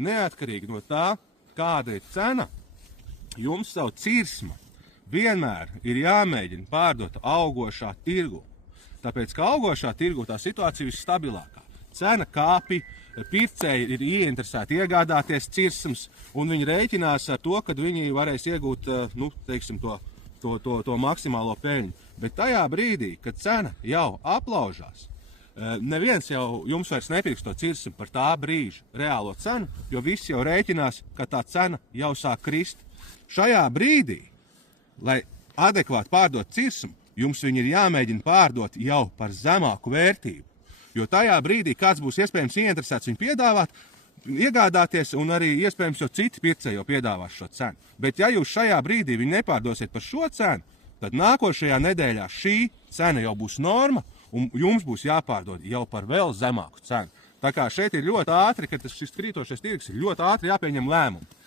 neatkarīgi no tā, kāda ir cena, jums savu cirsmu vienmēr ir jāmēģina pārdot augošā tirgu. Tāpēc, ka augošā tirgu tā situācija ir visstabilākā. Cena kāpj, pircēji ir ieinteresēti iegādāties cirsmas, un viņi rēķinās ar to, ka viņi varēs iegūt, teiksim, to maksimālo peļņu. Bet tajā brīdī, kad cena jau aplaužās, neviens jau jums vairs nepirks to cirsmu par tā brīža reālo cenu, jo visi jau rēķinās, ka tā cena jau sāk krist. Šajā brīdī, lai adekvāti pārdot cirsmu, jums viņi ir jāmēģina pārdot jau par zemāku vērtību. Jo tajā brīdī kāds būs iespējams ieinteresēts viņu piedāvāt, iegādāties, un arī iespējams jau citi pircēji jau piedāvās šo cenu. Bet ja jūs šajā brīdī viņu nepārdosiet par šo cenu, tad nākošajā nedēļā šī cena jau būs norma, un jums būs jāpārdod jau par vēl zemāku cenu. Tā kā šeit ir ļoti ātri, ka šis krītošais tirgus ir ļoti ātri jāpieņem lēmumu.